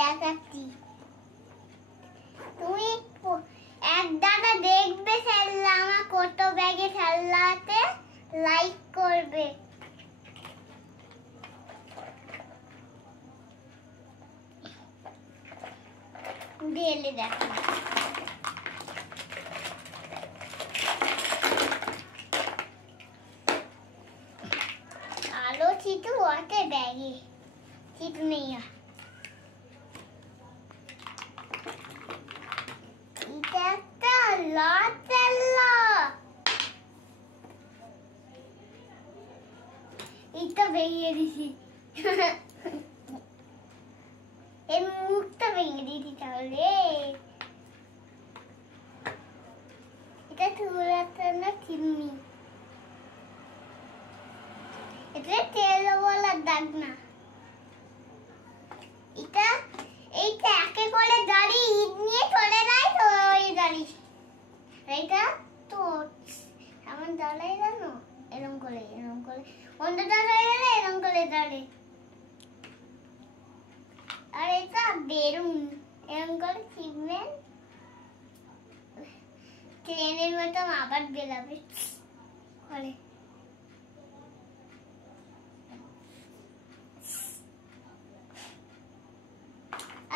দেখাচ্ছি। তুমি এক দাদা দেখবে খেলনা আমার কত ব্যাগে খেলনাতে লাইক করবে। ঢেলে দেখো আলো ছিটু ওকে ব্যাগে ছিটু নেই। এটা একটা লাচেল্লা, এটা ভেঙে দিছি। এর মুখটা ভেঙে দিয়েছি তাহলে। এটা চুলাটা না চিমনি, এটা তেল বলা দাগ না। এটা এইটা একে করে গাড়ি ঈদ নিয়ে চলে যায় তো ওই গাড়ি। এইটা তো এমন দাঁড়াই জানো, এরকম করে অন্য দাঁড়াই গেলে এরকম করে দাঁড়ে। আর এটা বেলুন এরকম করে ছিপবেন, ট্রেনের মতন আবার বেরাবে করে।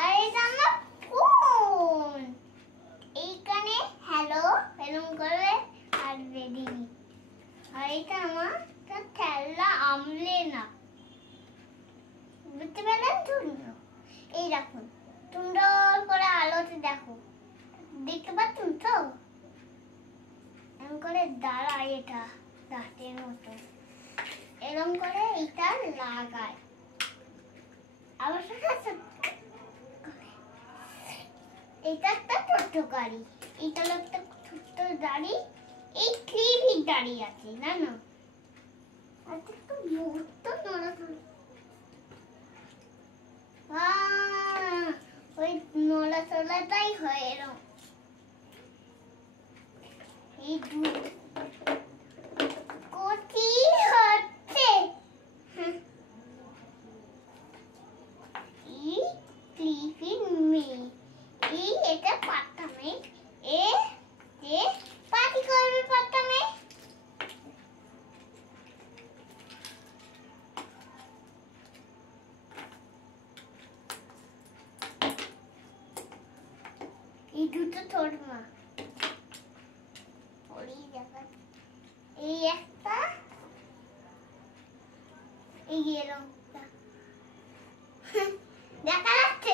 আর এটা আমার ফোন, এইখানে হ্যালো এরকম করে আর রেডি। আর এটা আমার খেলনা আমলে না, বুঝতে পারলেন? সুন্দর এই দেখুন, সুন্দর করে আলোতে দেখো, দেখতে পাচ্ছেন তো? এরকম করে দাঁড়ায়, এটা দাঁতের মতো এরকম করে এটা লাগায়। আবার এটা একটা ছোট্ট গাড়ি, এটা একটা ছোট্ট গাড়ি, এই ক্লিপই দাঁড়িয়ে আছে না না। আচ্ছা তো মুহূর্ত নড়াচড়া, ওই নড়াচড়াটাই হয় এরকম। এই কচি হচ্ছে এই ক্লিপি মেয়ে, এই এটা পাতামে এ যে পাটি করবে পাতামে। এই দুটো ছোট মা এই একটা এই এরকমটা দেখা যাচ্ছে।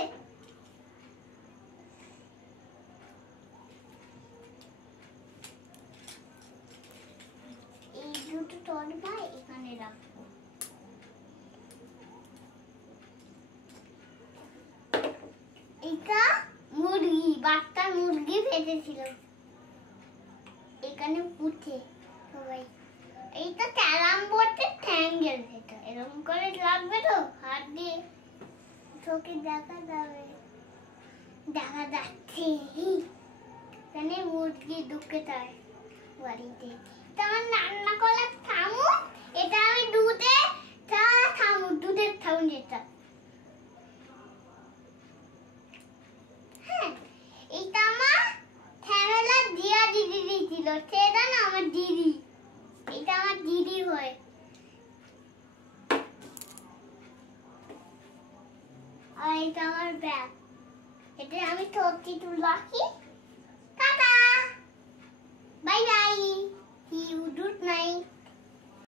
এই দুটো টর্মা এখানে রাখবো। এটা মুরগি, বাচ্চা মুরগি ফেটেছিল এখানে পুঁতে সবাই। এইটা ক্যারাম বোর্ডের ট্যাঙ্গেল, এটা এরকম করে লাগবে তো হাত দিয়ে, তোকে দেখা যাবে, দেখা যাচ্ছে এখানে মুরগি ঢুকে যায় বাড়িতে। এটা আমার রান্না করা থামু, এটা আমি দুধে থামু, দুধের থামু যেটা। হ্যাঁ এটা আমার ফ্যামিলা দিয়া দিদি দিয়েছিল, সেটা না আমার দিদি, এটা আমার দিদি হয়। আর এটা আমার ব্যাগ, এটা আমি সবজি তুলে রাখি।